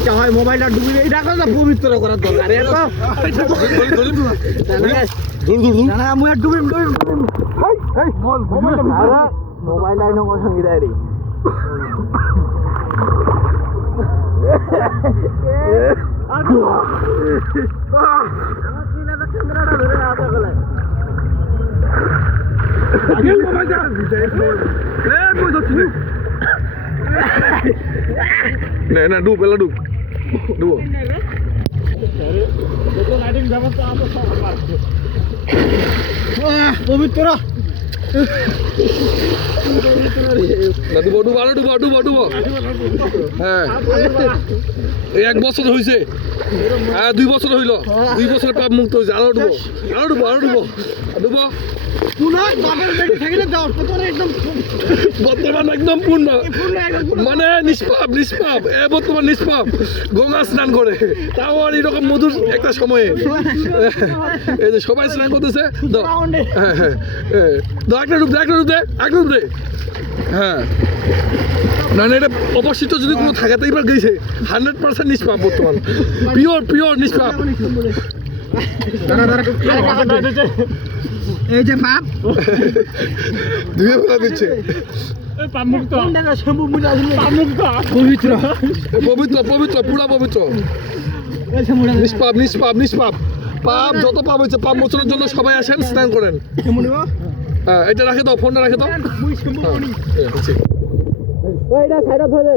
ইচ্ছা হয় মোবাইলটা ডুবি এই রাখো না পবিত্র করার দরকার না মুই আর ডুবিম মোবাইল আইনো কোন সঙ্গী দেয় রে না ডুব এলা ডুব ডুবো পবিত্র ডুবো ডুবো আরো ডুবো ডুবো ডুবো হ্যাঁ এই 1 বছর হয়েছে হ্যাঁ 2 বছর হইল 2 বছর পাপ মুক্ত হয়েছে আরো ডুবো আরো ডুবো আরো ডুবো ডুবো বর্তমান একদম পূর্ণ মানে নিষ্পাপ নিষ্পাপ এ বর্তমান নিষ্পাপ গঙ্গা স্নান করে তাও আর এরকম মধুর একটা সময়ে এই যে সবাই স্নান করতেছে একটা ডুব দে হ্যাঁ না না এটা অবশিষ্ট যদি কোনো থাকে তো এবার গেছে 100% নিষ্পাপ বর্তমান পিওর নিষ্পাপ এই যে পাপ ধুয়ে ফেলা দিচ্ছে পবিত্র পবিত্র পবিত্র পুরা পবিত্র নিষ্পাপ নিষ্পাপ নিষ্পাপ পাপ যত পাপ হয়েছে পাপ মোচনের জন্য সবাই আসেন স্নান করেন হ্যাঁ এটা রাখে দাও ফোনটা রাখে দাও এইটা সাইডে ধরে